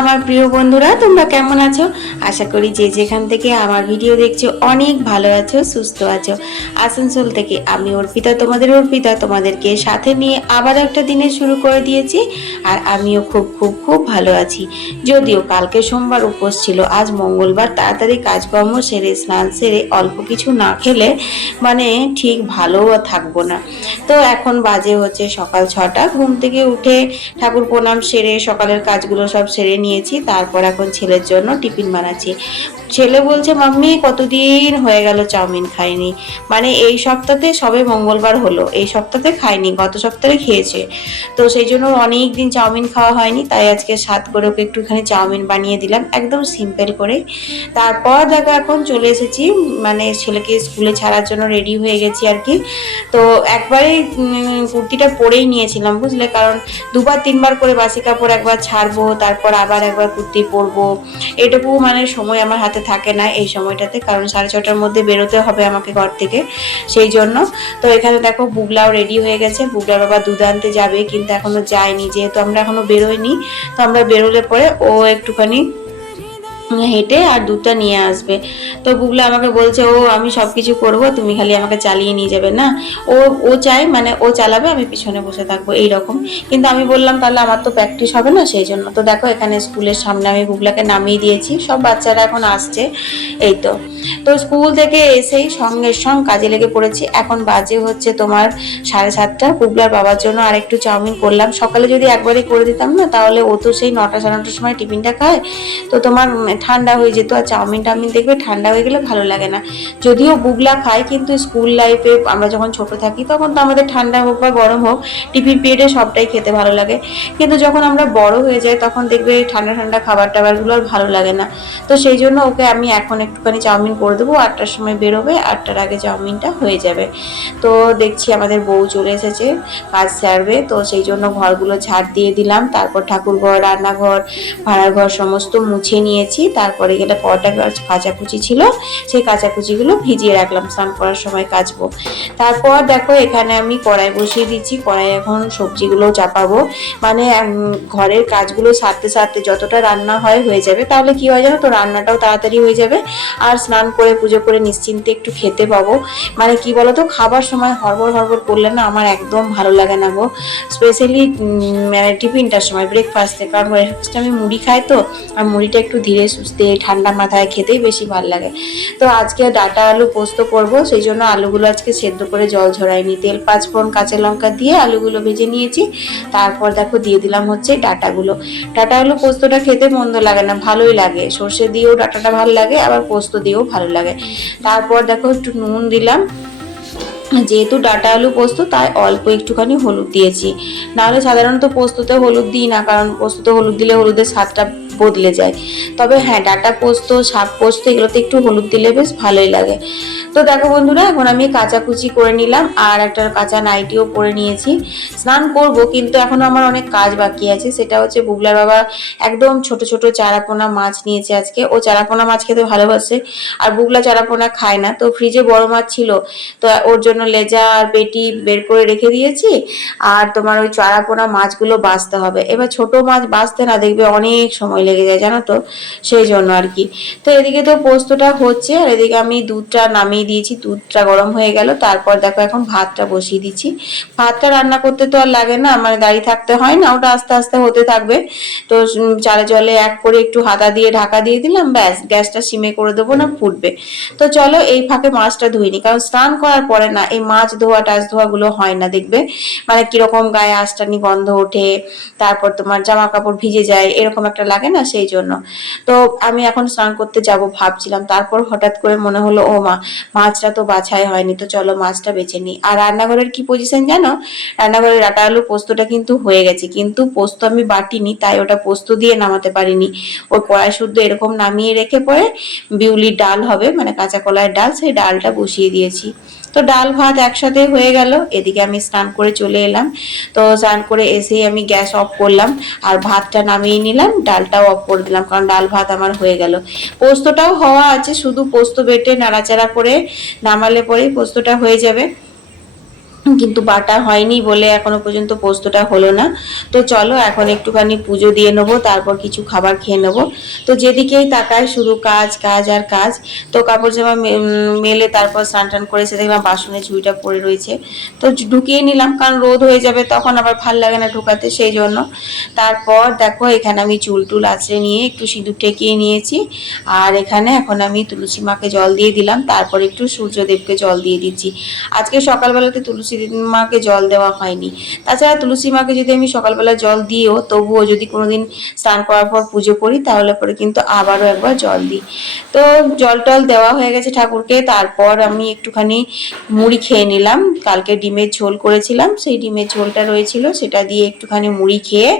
আমার প্রিয় বন্ধুরা তোমরা কেমন আছো? আশা করি যে যেখান থেকে আমার ভিডিও দেখছ, অনেক ভালো আছো, সুস্থ আছো। আসানসোল থেকে আমি অর্পিতা, তোমাদের অর্পিতা তোমাদেরকে সাথে নিয়ে আবার একটা দিনে শুরু করে দিয়েছি, আর আমিও খুব খুব খুব ভালো আছি। যদিও কালকে সোমবার উপোস ছিল, আজ মঙ্গলবার, তাড়াতাড়ি কাজকর্ম সেরে, স্নান সেরে অল্প কিছু না খেলে মানে ঠিক ভালোও থাকব না। তো এখন বাজে হচ্ছে সকাল ছটা, ঘুম থেকে উঠে ঠাকুর প্রণাম সেরে সকালের কাজগুলো সব সেরে নিয়েছি, তারপর এখন ছেলের জন্য টিফিন বানাচ্ছি। ছেলে বলছে, মাম্মি, কতদিন হয়ে গেল চাউমিন খাইনি? মানে এই সপ্তাহে সবে মঙ্গলবার হলো, এই সপ্তাহে খাইনি, গত সপ্তাহে খেয়েছে। তো সেই জন্য অনেক দিন চাউমিন খাওয়া হয়নি, তাই আজকে সাত করে ওকে একটুখানি চাউমিন বানিয়ে দিলাম, একদম সিম্পল করে। তারপর দেখো, এখন চলে এসেছি মানে ছেলেকে স্কুলে ছাড়ার জন্য রেডি হয়ে গেছি আর কি। তো একবারে কুর্তিটা পরেই নিয়েছিলাম, বুঝলে? কারণ দুবার তিনবার করে বাসি কাপড় একবার ছাড়বো, তারপর আবার একবার কুর্তি পরবো। এটুকু মানে সময় আমার হাতে থাকে না এই সময়টাতে, কারণ সাড়ে ছটার মধ্যে বেরোতে হবে আমাকে ঘর থেকে। সেই জন্য। তো এখানে দেখো বুগলাও রেডি হয়ে গেছে। বুগলা বাবা দুধ আনতে যাবে, কিন্তু এখনও যায়নি। যেহেতু আমরা এখনও বেরোইনি, তো আমরা বেরোলে পরে ও একটুখানি হেঁটে আর দুধটা নিয়ে আসবে। তো বুগলা আমাকে বলছে, ও, আমি সব কিছু করব, তুমি খালি আমাকে চালিয়ে নিয়ে যাবে, না? ও ও চাই মানে ও চালাবে, আমি পিছনে বসে থাকব এই রকম কিন্তু আমি বললাম, তাহলে আমার তো প্র্যাকটিস হবে না সেই জন্য তো দেখো, এখানে স্কুলের সামনে আমি বুগলাকে নামিয়ে দিয়েছি, সব বাচ্চারা এখন আসছে, এই তো। তো স্কুল থেকে এসেই সঙ্গে সঙ্গে কাজে লেগে পড়েছি। এখন বাজে হচ্ছে তোমার সাড়ে সাতটা। বুগলার বাবার জন্য আর একটু চাউমিন করলাম। সকালে যদি একবারই করে দিতাম না, তাহলে ও তো সেই নটা সাড়ে নটার সময় টিফিনটা খায়। তো তোমার ঠান্ডা হয়ে যেত আর চাউমিন টাউমিন দেখবে ঠান্ডা হয়ে গেলে ভালো লাগে না। যদিও বুগলা খায় কিন্তু স্কুল লাইফে আমরা যখন ছোট থাকি তখন তো আমাদের ঠান্ডা হোক বা গরম হোক, টিফিন পিরিয়ডে সবটাই খেতে ভালো লাগে। কিন্তু যখন আমরা বড় হয়ে যাই তখন দেখবে ঠান্ডা ঠান্ডা খাবার টাবারগুলো আর ভালো লাগে না। তো সেই জন্য ওকে আমি এখন একটুখানি চাউমিন করে দেবো, আটটার সময় বেরোবে, আটটার আগে চাউমিনটা হয়ে যাবে। তো দেখছি আমাদের বউ চলে এসেছে, কাজ সারবে, তো সেই জন্য ঘরগুলো ঝাড় দিয়ে দিলাম। তারপর ঠাকুর ঘর রান্নাঘর ভাড়ার ঘর সমস্ত মুছে নিয়েছি। তারপরে গেলে কটা কাঁচাকুচি ছিল, সেই কাঁচাকুচিগুলো ভিজিয়ে রাখলাম, স্নান করার সময় কাচবো। তারপর দেখো, এখানে আমি কড়াই বসিয়ে দিচ্ছি কড়াই এখন সবজিগুলো চাপাবো। মানে ঘরের কাজগুলো সারতে সারতে যতটা রান্না হয় হয়ে যাবে, তাহলে কি হয় জানো তো, রান্নাটাও তাড়াতাড়ি হয়ে যাবে। আর স্নান করে, পুজো করে নিশ্চিন্তে একটু খেতে পাবো। মানে কি বলতো, খাবার সময় হরবর হরবর করলে না আমার একদম ভালো লাগে না গো। স্পেশালি মানে টিফিনটার সময় ব্রেকফাস্টে কারণ ব্রেকফাস্টে আমি মুড়ি খাই তো, আর মুড়িটা একটু ধীরে সুস্থে ঠান্ডা মাথায় খেতেই বেশি ভালো লাগে। তো আজকে ডাটা আলু পোস্ত করব, সেই জন্য আলুগুলো আজকে সেদ্ধ করে জল ঝরাইনি। তেল পাঁচ ফোড়ন কাঁচা লঙ্কা দিয়ে আলুগুলো ভেজে নিয়েছি। তারপর দেখো দিয়ে দিলাম হচ্ছে ডাটাগুলো। ডাটা আলু পোস্তটা খেতে মন্দ লাগে না, ভালোই লাগে। সর্ষে দিয়েও ডাটাটা ভালো লাগে, আবার পোস্ত দিয়েও ভালো লাগে। তারপর দেখো একটু নুন দিলাম। যেহেতু ডাটা আলু পোস্ত, তাই অল্প একটুখানি হলুদ দিয়েছি। নাহলে সাধারণত পোস্ততে হলুদ দিই না, কারণ পোস্ততে হলুদ দিলে হলুদের স্বাদটা বদলে যায়। তবে হ্যাঁ ডাটা পোস্ত, শাক পোস্ত এগুলোতে একটু হলুদ দিলে বেশ ভালোই লাগে। তো দেখো বন্ধুরা, এখন আমি কাঁচা কুচি করে নিলাম আর একটা কাঁচা নাইটিও পরে নিয়েছি। স্নান করব, কিন্তু এখনও আমার অনেক কাজ বাকি আছে। সেটা হচ্ছে বুগলার বাবা একদম ছোট ছোট চারাপোনা মাছ নিয়েছে আজকে। ও চারাপোনা মাছ খেতে ভালোবাসে আর বুগলা চারাপোনা খায় না। তো ফ্রিজে বড় মাছ ছিল, তো ওর জন্য লেজা আর পেটি বের করে রেখে দিয়েছি। আর তোমার ওই চারাপোনা মাছগুলো বাছতে হবে। এবার ছোট মাছ বাঁচতে না দেখবে অনেক সময় লেগে যায়, জানো তো? সেই জন্য আর কি। তো এদিকে তো পোস্তটা হচ্ছে, আর এদিকে আমি দুধটা নামিয়ে দিয়েছি, দুধটা গরম হয়ে গেল। তারপর দেখো এখন ভাতটা বসিয়ে দিচ্ছি। ভাতটা রান্না করতে তো আর লাগে না আমার দাঁড়িয়ে থাকতে হয় না, ওটা আস্তে আস্তে হতে থাকবে। তো চালে জলে এক করে একটু হাতা দিয়ে ঢাকা দিয়ে দিলাম, ব্যাস, গ্যাসটা সিমে করে দেবো না, ফুটবে। তো চলো এই ফাঁকে মাছটা ধুইনি, কারণ স্নান করার পরে না, এই মাছ ধোয়া, টাছ ধোয়াগুলো হয় না, দেখবে? মানে কীরকম গায়ে আষ্টানি গন্ধ ওঠে, তারপর তোমার জামা কাপড় ভিজে যায়, এরকম একটা লাগে না? সেই জন্য। তো আমি এখন স্নান করতে যাব ভাবছিলাম, তারপর হঠাৎ করে মনে হলো, ও মা, মাছটা তো বাছাই হয়নি, তো চলো মাছটা বেছে নিই। আর রান্নাঘরের কি পজিশন জানো? রান্নাঘরের ডাটা আলু পোস্তটা কিন্তু হয়ে গেছে, কিন্তু পোস্ত আমি বাটিনি, তাই ওটা পোস্ত দিয়ে নামাতে পারিনি। ওই কড়াই শুদ্ধ এরকম নামিয়ে রেখে পরে বিউলির ডাল হবে মানে কাঁচা কলার ডাল, সেই ডালটা বসিয়ে দিয়েছি। তো ডাল ভাত একসাথে হয়ে গেল। এদিকে আমি স্নান করে চলে এলাম। তো স্নান করে এসেই আমি গ্যাস অফ করলাম আর ভাতটা নামিয়ে নিলাম, ডালটাও অফ করে দিলাম কারণ ডাল ভাত আমার হয়ে গেল। পোস্তটাও হওয়া আছে, শুধু পোস্ত বেটে নাড়াচাড়া করে নামালে পরেই পোস্তটা হয়ে যাবে। কিন্তু বাটা হয়নি বলে এখনও পর্যন্ত পোস্তটা হলো না। তো চলো, এখন একটুখানি পুজো দিয়ে নেব, তারপর কিছু খাবার খেয়ে নেব। তো যেদিকেই তাকায় শুধু কাজ কাজ আর কাজ। তো কাপড় জামা মেলে তারপর স্নান টান করে এসে দেখলাম বাসনের ঝুড়িটা পড়ে রয়েছে। তো ঢুকিয়ে নিলাম, কারণ রোদ হয়ে যাবে, তখন আবার ভালো লাগে না ঢুকাতে, সেই জন্য। তারপর দেখো, এখানে আমি চুল টুল আঁচড়ে নিয়ে একটু সিঁদুর টেকিয়ে নিয়েছি। আর এখানে এখন আমি তুলসী মাকে জল দিয়ে দিলাম, তারপর একটু সূর্যদেবকে জল দিয়ে দিচ্ছি। আজকে সকালবেলাতে তুলসী মাকে জল দেওয়া হয়নি। তাছাড়া তুলসী মাকে যদি আমি সকালবেলা জল দিয়েও তবুও যদি কোনোদিন স্নান করার পর পুজো করি, তাহলে পরে কিন্তু আবারও একবার জল দিই। তো জল টল দেওয়া হয়ে গেছে ঠাকুরকে, তারপর আমি একটুখানি মুড়ি খেয়ে নিলাম। কালকে ডিমের ঝোল করেছিলাম, সেই ডিমের ঝোলটা রয়েছিল, সেটা দিয়ে একটুখানি মুড়ি খেয়ে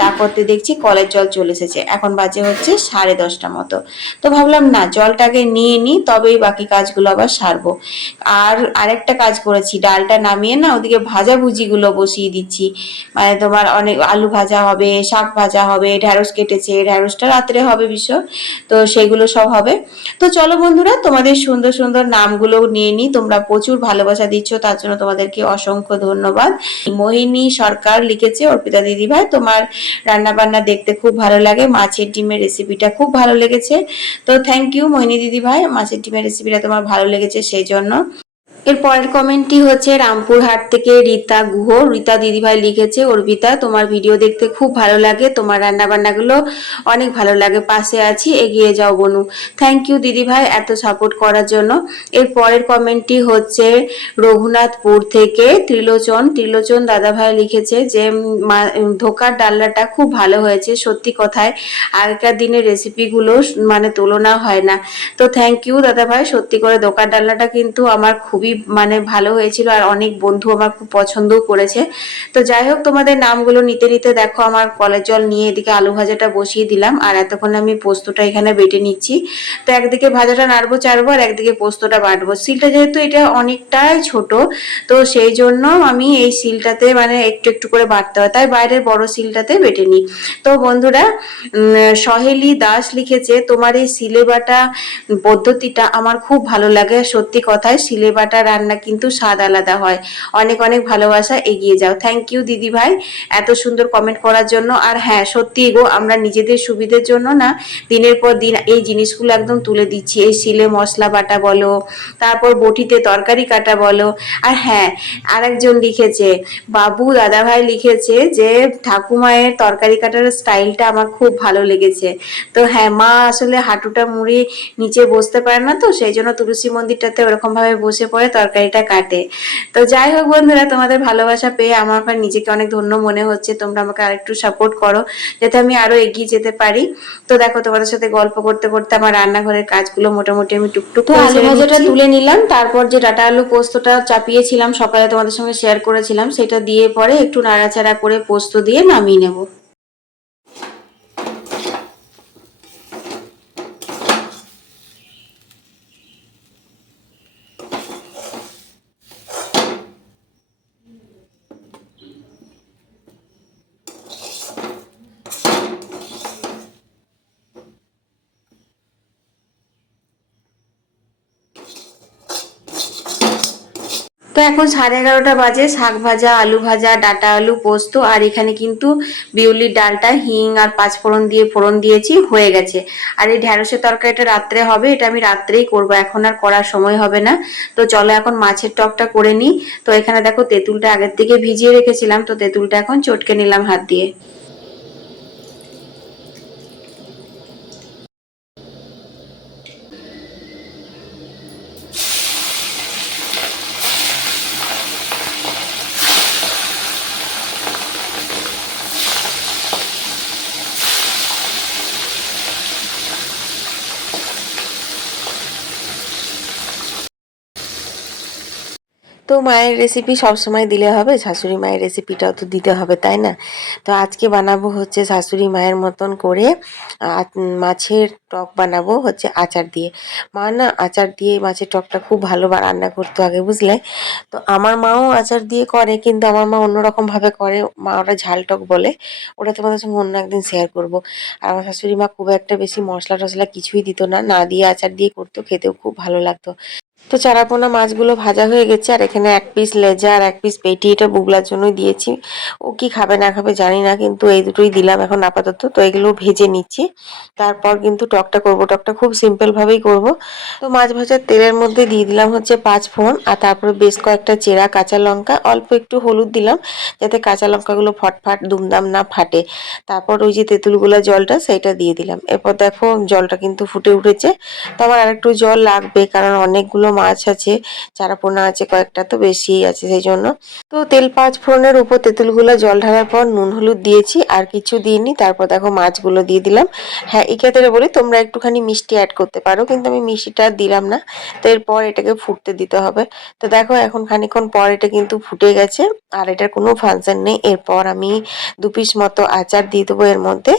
তারপর তো দেখছি কলের জল চলে এসেছে। এখন বাজে হচ্ছে সাড়ে দশটা মতো। তো ভাবলাম, না, জলটাকে নিয়ে নিই তবেই বাকি কাজগুলো আবার সারবো। আর আরেকটা কাজ করেছি, ডালটা নামিয়ে না ওদিকে ভাজা ভুজিগুলো বসিয়ে দিচ্ছি। মানে তোমার অনেক আলু ভাজা হবে, শাক ভাজা হবে, ঢ্যাঁড়স কেটেছে, ঢ্যাঁড়সটা রাত্রে হবে বিশ্ব তো সেগুলো সব হবে। তো চলো বন্ধুরা, তোমাদের সুন্দর সুন্দর নামগুলো নিয়ে নিই, তোমরা প্রচুর ভালোবাসা দিচ্ছ, তার জন্য তোমাদেরকে অসংখ্য ধন্যবাদ। মোহিনী সরকার লিখেছে, অর্পিতা দিদিভাই তোমার রান্না বান্না দেখতে খুব ভালো লাগে, মাছের ডিমের রেসিপিটা খুব ভালো লেগেছে। তো থ্যাংক ইউ মোহিনী দিদিভাই মাছের ডিমের রেসিপিটা তোমার ভালো লেগেছে সেই জন্য। এর পরের কমেন্টটি হচ্ছে, রামপুরহাট থেকে রীতা গুহ। রীতা দিদিভাই লিখেছে, অর্পিতা, তোমার ভিডিও দেখতে খুব ভালো লাগে। তোমার রান্না বান্নাগুলো অনেক ভালো লাগে। পাশে আছি, এগিয়ে যাও বনু। থ্যাংক ইউ দিদিভাই এত সাপোর্ট করার জন্য। এর পরের কমেন্টটি হচ্ছে, রঘুনাথপুর থেকে ত্রিলোচন। ত্রিলোচন দাদাভাই লিখেছে যে ধোকার ডাল্লাটা খুব ভালো হয়েছে, সত্যি কথায়। আগেকার দিনের রেসিপিগুলো মানে তুলনা হয় না। তো থ্যাংক ইউ দাদা ভাই সত্যি করে ধোকার ডালনাটা কিন্তু আমার খুবই মানে ভালো হয়েছিল আর অনেক বন্ধু আমার খুব পছন্দও করেছে। তো যাই হোক, তোমাদের নামগুলো নিতে নিতে দেখো, আমার কলের জল নিয়ে এদিকে আলু ভাজাটা বসিয়ে দিলাম আর এতক্ষণ আমি পোস্তটা এখানে বেটে নিচ্ছি। তো একদিকে ভাজাটা নাড়বো, চাড়বো আর একদিকে পোস্তটা বাটবো। সিলটা যেহেতু এটা অনেকটাই ছোট, তো সেই জন্য আমি এই সিলটাতে মানে একটু একটু করে বাটতে হয়। তাই বাইরের বড় সিলটাতে বেটে নিই। তো বন্ধুরা সহেলি দাস লিখেছে, তোমার এই সিলে বাটা পদ্ধতিটা আমার খুব ভালো লাগে। সত্যি কথায় সিলে বাটা রান্না কিন্তু স্বাদ আলাদা হয়। অনেক অনেক ভালোবাসা এগিয়ে যাও। থ্যাংক ইউ দিদি ভাই। এত সুন্দর কমেন্ট করার জন্য। আর হ্যাঁ সত্যি গো, আমরা নিজেদের সুবিধের জন্য না, দিনের পর দিন এই জিনিসগুলো একদম তুলে দিচ্ছি। এই শিলে মশলা বাটা বলো, তারপর বটিতে তরকারি কাটা বলো। আর হ্যাঁ আরেকজন লিখেছে, বাবু দাদাভাই লিখেছে যে, ঠাকুমায়ের তরকারি কাটার স্টাইলটা আমার খুব ভালো লেগেছে। তো হ্যাঁ মা আসলে হাঁটুটা মুড়ি নিচে বসতে পারে না তো, সেই জন্য তুলসী মন্দিরটাতে ওরকম ভাবে বসে পড়ে। তরকারিটা কাটে। তো যাই হোক বন্ধুরা তোমাদের ভালোবাসা পেয়ে আমার এখন নিজেকে অনেক ধন্য মনে হচ্ছে। তোমরা আমাকে আরেকটু সাপোর্ট করো যাতে আমি আরও এগিয়ে যেতে পারি। তো দেখো তোমাদের সাথে গল্প করতে করতে আমার রান্নাঘরের কাজগুলো মোটামুটি আমি টুকটুক আলু ভাজাটা তুলে নিলাম। তারপর যে ডাটা আলু পোস্তটা চাপিয়েছিলাম সকালে তোমাদের সঙ্গে শেয়ার করেছিলাম সেটা দিয়ে পরে একটু নাড়াচাড়া করে পোস্ত দিয়ে নামিয়ে নেব। তো এখন সাড়ে এগারোটা বাজে, শাক ভাজা, আলু ভাজা, ডাটা আলু, পোস্ত, আর এখানে কিন্তু বিউলির ডালটা হিং আর পাঁচ ফোড়ন দিয়ে ফোড়ন দিয়েছি, হয়ে গেছে। আর এই ঢ্যাঁড়সের তরকারিটা রাত্রে হবে, এটা আমি রাত্রেই করব, এখন আর করার সময় হবে না। তো চলো এখন মাছের টকটা করে নিই। তো এখানে দেখো তেঁতুলটা আগের থেকে ভিজিয়ে রেখেছিলাম, তো তেঁতুলটা এখন চটকে নিলাম হাত দিয়ে। তো মায়ের রেসিপি সবসময় দিলে হবে, শাশুড়ি মায়ের রেসিপিটাও তো দিতে হবে, তাই না? তো আজকে বানাবো হচ্ছে শাশুড়ি মায়ের মতন করে মাছের টক বানাবো হচ্ছে আচার দিয়ে। মা না আচার দিয়ে মাছের টকটা খুব ভালো রান্না করতো আগে, বুঝলে? তো আমার মাও আচার দিয়ে করে, কিন্তু আমার মা অন্যরকম ভাবে করে, মা ওটা ঝাল টক বলে, ওটা তোমাদের সঙ্গে অন্য একদিন শেয়ার করব। আর আমার শাশুড়ি মা খুব একটা বেশি মশলা টশলা কিছুই দিত না না দিয়ে আচার দিয়ে করতো, খেতেও খুব ভালো লাগতো। তো চারাপোনা মাছগুলো ভাজা হয়ে গেছে, আর এখানে এক পিস লেজা আর এক পিস পেটি এটা বুগলার জন্যই দিয়েছি। ও কি খাবে না খাবে জানি না, কিন্তু এই দুটোই দিলাম এখন আপাতত। তো এগুলো ভেজে নিচ্ছি। তারপর কিন্তু টকটা করব। টকটা খুব সিম্পল ভাবেই করব। তো মাছ ভাজার তেলের মধ্যে দিয়ে দিলাম হচ্ছে পাঁচ ফোড়ন, আর তারপরে বেশ কয়েকটা চেরা কাঁচা লঙ্কা। অল্প একটু হলুদ দিলাম, যাতে কাঁচা লঙ্কাগুলো ফটফট দুমদাম না ফাটে। তারপর ওই যে তেঁতুলগুলা জলটা, সেইটা দিয়ে দিলাম। এরপর দেখো জলটা কিন্তু ফুটে উঠেছে। তো আমার আরেকটু জল লাগবে, কারণ অনেকগুলো মাছ আছে চারাপোনা আছে, কয়েকটা তো বেশিই আছে সেই জন্য। তো তেল পাঁচ ফোড়নের উপর তেঁতুলগুলো জল ঢালার পর নুন হলুদ দিয়েছি আর কিছু দিইনি। তারপর দেখো মাছগুলো দিয়ে দিলাম। হ্যাঁ এই ক্ষেত্রে বলি তোমরা একটুখানি মিষ্টি অ্যাড করতে পারো, কিন্তু আমি মিষ্টিটা দিলাম না। তো এরপর এটাকে ফুটতে দিতে হবে। তো দেখো এখন খানিক্ষণ পর এটা কিন্তু ফুটে গেছে আর এটার কোনো ফাংশন নেই। এরপর আমি দু পিস মতো আচার দিয়ে দেবো এর মধ্যে।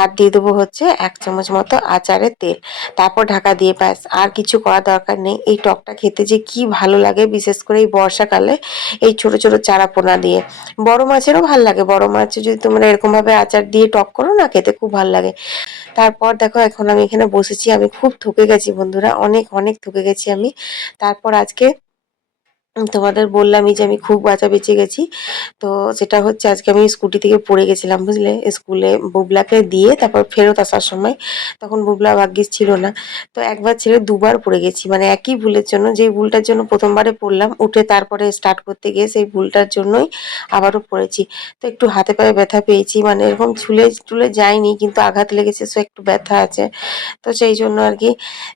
আর দিয়ে দেবো হচ্ছে এক চামচ মতো আচারের তেল। তারপর ঢাকা দিয়ে ব্যাস, আর কিছু করা দরকার নেই। এই টকটা খেতে যে কি ভালো লাগে, বিশেষ করে এই বর্ষাকালে এই ছোট ছোট চারাপোনা দিয়ে। বড় মাছেরও ভালো লাগে, বড় মাছ যদি তোমরা এরকম ভাবে আচার দিয়ে টক করো না, খেতে খুব ভালো লাগে। তারপর দেখো, এখন আমি এখানে বসেছি, আমি খুব থকে গেছি বন্ধুরা, অনেক অনেক থকে গেছি আমি। তারপর আজকে তোমাদের বললামই যে আমি খুব বাঁচা বেঁচে গেছি। তো সেটা হচ্ছে আজকে আমি স্কুটি থেকে পড়ে গেছিলাম, বুঝলে? স্কুলে বুবলাকে দিয়ে তারপর ফেরত আসার সময় তখন বুবলা ভাগ্যিস ছিল না। তো একবার ছেড়ে দুবার পড়ে গেছি। মানে একই ভুলের জন্য, যেই ভুলটার জন্য প্রথমবারে পড়লাম, উঠে তারপরে স্টার্ট করতে গিয়ে সেই ভুলটার জন্যই আবারও পড়েছি। তো একটু হাতে পায়ে ব্যথা পেয়েছি। মানে এরকম ছুলে টুলে যায়নি, কিন্তু আঘাত লেগেছে, সো একটু ব্যথা আছে। তো সেই জন্য আর কি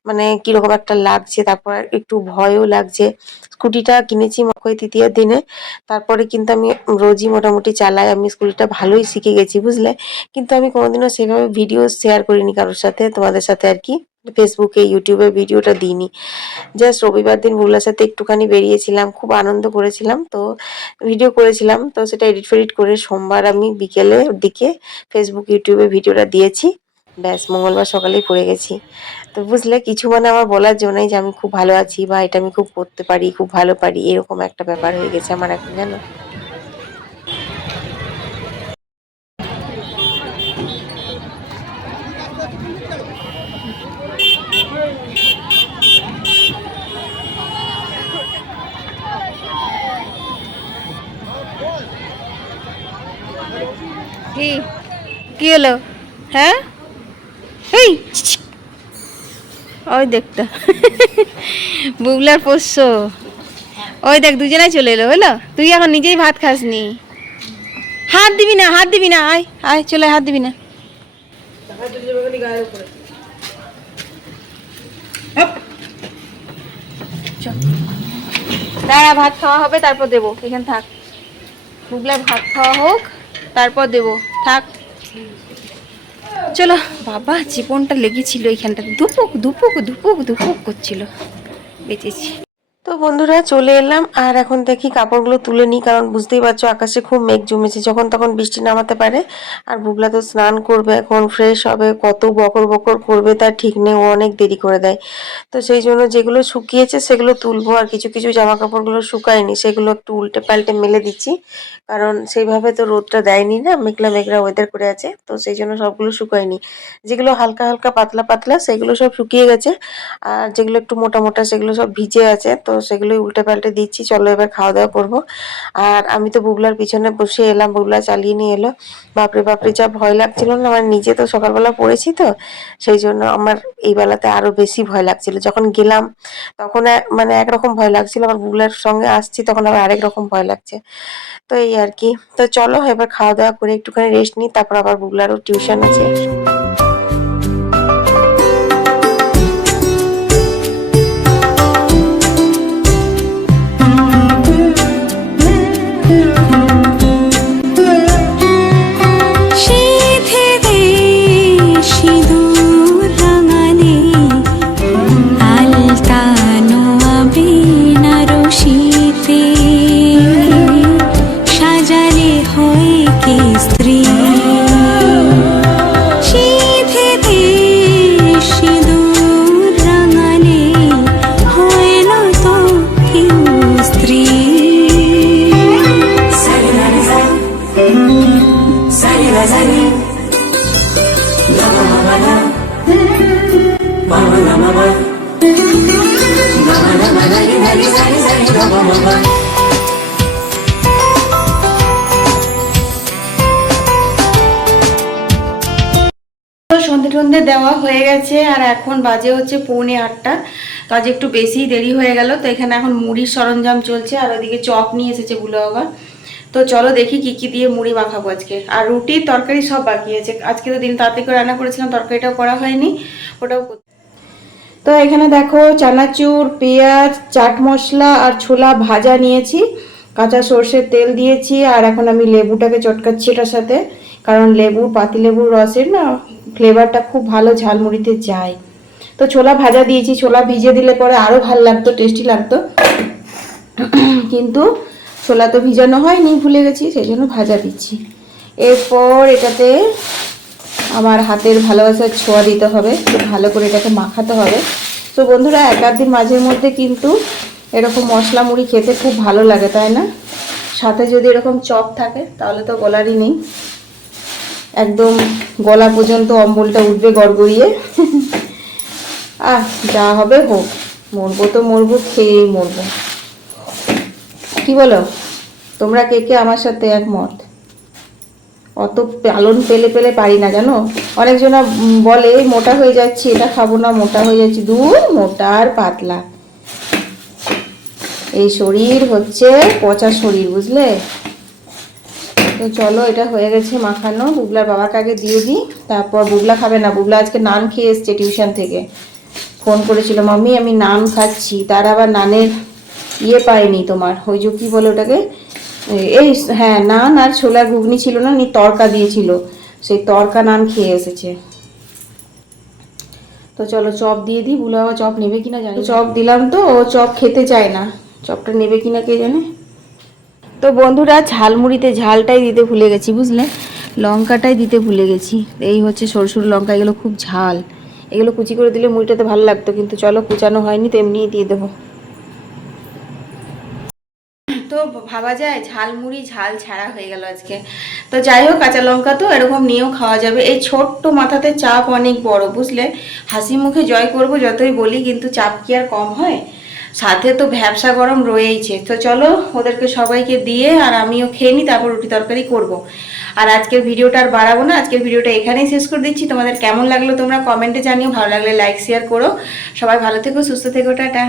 মানে কীরকম একটা লাগছে, তারপর একটু ভয়ও লাগছে। স্কুটিটা কিনেছি মকই তৃতীয় দিনে। তারপরে কিন্তু আমি রোজই মোটামুটি চালাই। আমি স্কুটিটা ভালোই শিখে গেছি, বুঝলে? কিন্তু আমি কোনোদিনও সেভাবে ভিডিও শেয়ার করিনি কারোর সাথে। তোমাদের সাথে আর কি ফেসবুকে ইউটিউবে ভিডিওটা দিইনি। জাস্ট রবিবার দিন বুলার সাথে একটুখানি বেরিয়েছিলাম, খুব আনন্দ করেছিলাম। তো ভিডিও করেছিলাম, তো সেটা এডিট ফেডিট করে সোমবার আমি বিকেলের দিকে ফেসবুক ইউটিউবে ভিডিওটা দিয়েছি। ব্যাস, মঙ্গলবার সকালেই পড়ে গেছি। তো বুঝলে, কিছু মানে আমার বলার জন্য যে আমি খুব ভালো আছি বা এটা আমি খুব করতে পারি, খুব ভালো পারি, এরকম একটা ব্যাপার হয়ে গেছে আমার এখন, জানো? কি? কি হলো? হ্যাঁ? এই। ওই দেখতো বুবলার পোষ্য। ওই দেখ, দুজনাই চলে এলো হলো তুই এখন নিজেই ভাত খাসনি। হাত দিবি না, হাত দিবি না, আয় আয়, চলে হাত দিবি না। দাঁড়া, ভাত খাওয়া হবে, তারপর দেবো। এখানে থাক। বুবলার ভাত খাওয়া হোক, তারপর দেবো। থাক। চলো বাবা জীবনটা লেগেছিল এইখানটা দুপুক দুপুক দুপুক দুপুক করছিল। বেঁচেছি। তো বন্ধুরা চলে এলাম, আর এখন দেখি কাপড়গুলো তুলে নিই, কারণ বুঝতেই পারছ আকাশে খুব মেঘ জমেছে, যখন তখন বৃষ্টি নামাতে পারে। আর বুবলা তো স্নান করবে, এখন ফ্রেশ হবে, কত বকর বকর করবে তার ঠিক নেই, ও অনেক দেরি করে দেয়। তো সেই জন্য যেগুলো শুকিয়েছে সেগুলো তুলবো, আর কিছু কিছু জামা কাপড়গুলো শুকায়নি, সেগুলো একটু উল্টে পাল্টে মেলে দিচ্ছি, কারণ সেইভাবে তো রোদটা দেয়নি না, মেঘলা মেঘলা ওয়েদার করে আছে, তো সেই জন্য সবগুলো শুকায়নি। যেগুলো হালকা হালকা পাতলা পাতলা, সেগুলো সব শুকিয়ে গেছে, আর যেগুলো একটু মোটা মোটা, সেগুলো সব ভিজে আছে, তো সেগুলোই উল্টে পাল্টে দিচ্ছি, চলো এবার খাওয়া দাওয়া করব। আর আমি তো বুবলার পিছনে বসে এলাম, বুবলা চালিয়ে নিয়ে এলো। বাপরে বাপরে, যা ভয় লাগছিল না আমার নিজে তো সকালবেলা পড়েছি তো, সেই জন্য আমার এই বেলাতে আরও বেশি ভয় লাগছিল। যখন গেলাম, তখন মানে একরকম ভয় লাগছিল, আবার বুবলার সঙ্গে আসছি, তখন আবার আরেক রকম ভয় লাগছে। তো এই আর কি। তো চলো এবার খাওয়া দাওয়া করে একটুখানি রেস্ট নিই, তারপর আবার বুবলারও টিউশন আছে। গেছে আর এখন বাজে হচ্ছে পৌনে আটটা। তো আজ একটু বেশি দেরি হয়ে গেল, তো এখানে এখন মুড়ির সরঞ্জাম চলছে আর ওদিকে চপ নিয়ে এসেছে বুলো বাবা। তো চলো দেখি কি কি দিয়ে মুড়ি মাখাবো আজকে। আর রুটি, তরকারি সব বাকি আছে। আজকে তো দিন তাড়াতাড়ি করে রান্না করেছিলাম, তরকারিটাও করা হয়নি, ওটাও তো এখানে দেখো চানাচুর, পেঁয়াজ, চাট মশলা আর ছোলা ভাজা নিয়েছি। কাঁচা সর্ষের তেল দিয়েছি আর এখন আমি লেবুটাকে চটকাচ্ছি এটার সাথে। কারণ লেবু পাতিলেবুর রসের না ফ্লেভারটা খুব ভালো ঝালমুড়িতে যায়। তো ছোলা ভাজা দিয়েছি, ছোলা ভিজে দিলে পরে আরও ভালো লাগতো টেস্টি লাগতো। কিন্তু ছোলা তো ভিজানো হয়নি, ভুলে গেছি সেই জন্য ভাজা দিচ্ছি। এরপর এটাতে আমার হাতের ভালোবাসার ছোঁয়া দিতে হবে ভালো করে এটাকে মাখাতে হবে। তো বন্ধুরা, এক আধ দিন মাঝের মধ্যে কিন্তু এরকম মশলা মুড়ি খেতে খুব ভালো লাগে, তাই না? সাথে যদি এরকম চপ থাকে, তাহলে তো বলারই নেই। একদম গলা পর্যন্ত অম্বলটা উঠবে গড়গড়িয়ে। আহ, যা হবে হোক, মরবো তো মরবো, খেয়েই মরবো। কি বলো? তোমরা কে কে আমার সাথে একমত? অত পালন পেলে পেলে পারি না, জানো? অনেকজনা বলে, মোটা হয়ে যাচ্ছি, এটা খাব না, মোটা হয়ে যাচ্ছি, দূর মোটা আর পাতলা। এই শরীর হচ্ছে পচা শরীর, বুঝলে? তো চলো, এটা হয়ে গেছে মাখানো। বুবলার বাবাকে আগে দিয়ে দিই, তারপর বুবলা খাবে না। বুবলা আজকে নান খেয়ে এসছে টিউশন থেকে। ফোন করেছিল, মাম্মি, আমি নান খাচ্ছি। তার আবার নানের ইয়ে পায়নি তোমার, ওই যে কী বলো ওটাকে? এই হ্যাঁ নান আর ছোলা ঘুগনি ছিল না নি তরকা দিয়েছিল। সেই তরকা নান খেয়ে এসেছে। তো চলো, চপ দিয়ে দিই। বুলো বাবা চপ নেবে কিনা জানি। চপ দিলাম তো, ও চপ খেতে চায় না। চপটা নেবে কিনা কে জানে? তো বন্ধুরা, ঝালমুড়িতে ঝালটাই দিতে ভুলে গেছি, বুঝলে? লঙ্কাটাই দিতে ভুলে গেছি। এই হচ্ছে সরু সরু লঙ্কা, এগুলো খুব ঝাল। এগুলো কুচি করে দিলে মুড়িটাতে ভালো লাগতো, কিন্তু চলো কুচানো হয়নি, তো এমনিই দিয়ে দেবো। তো ভাবা যায়, ঝালমুড়ি ঝাল ছাড়া হয়ে গেল আজকে। তো যাই হোক, কাঁচা লঙ্কা তো এরকম নিয়েও খাওয়া যাবে। এই ছোট্ট মাথাতে চাপ অনেক বড়, বুঝলে? হাসি মুখে জয় করব যতই বলি, কিন্তু চাপ কি আর কম হয়? সাথে তো ভ্যাবসা গরম রয়েইছে। তো চলো, ওদেরকে সবাইকে দিয়ে আর আমিও খেয়ে নিই তারপর রুটি তরকারি করব। আর আজকের ভিডিওটা আর বাড়াবো না, আজকের ভিডিওটা এখানেই শেষ করে দিচ্ছি। তোমাদের কেমন লাগল তোমরা কমেন্টে জানিও, ভালো লাগলে লাইক, শেয়ার করো। সবাই ভালো থেকো, সুস্থ থেকো, টাটা।